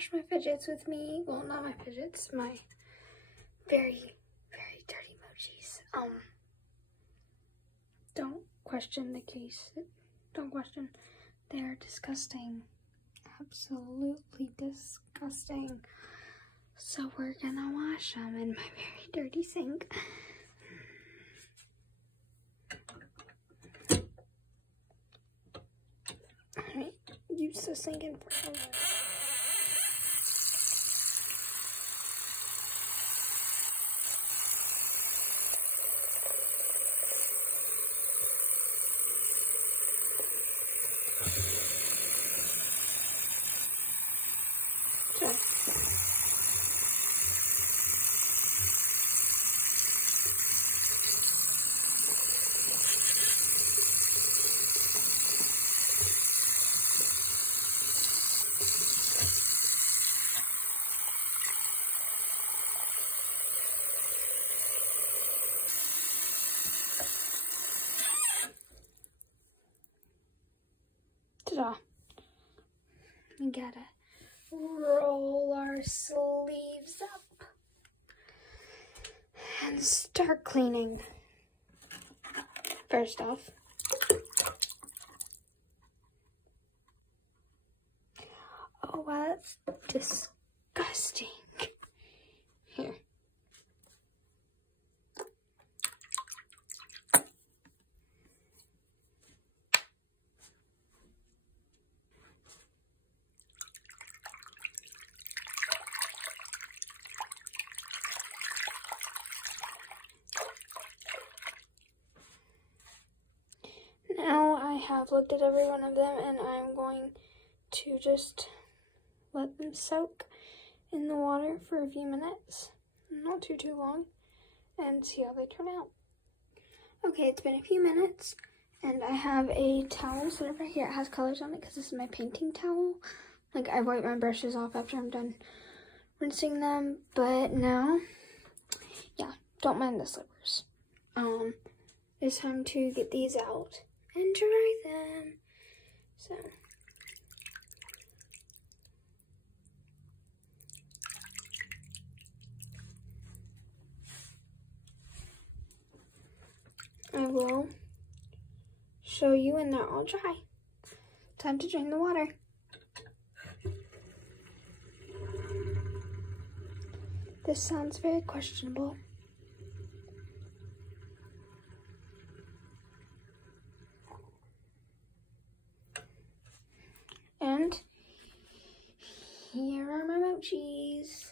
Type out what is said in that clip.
wash my fidgets with me. Well, not my fidgets, my very, very dirty mochis. Don't question the case. Don't question. They're disgusting. Absolutely disgusting. So we're gonna wash them in my very dirty sink. Alright, use the sink in forever. So. Ta-da. We gotta roll our sleeves up and start cleaning. First off, oh wow, that's disgusting. Here. Now I have looked at every one of them and I'm going to just let them soak in the water for a few minutes, not too long, and see how they turn out. Okay, it's been a few minutes and I have a towel set up right here. It has colors on it because this is my painting towel. Like, I wipe my brushes off after I'm done rinsing them, but now, yeah, don't mind the slippers. It's time to get these out and dry them. So I will show you when they're all dry. Time to drain the water. This sounds very questionable. And here are my mochis.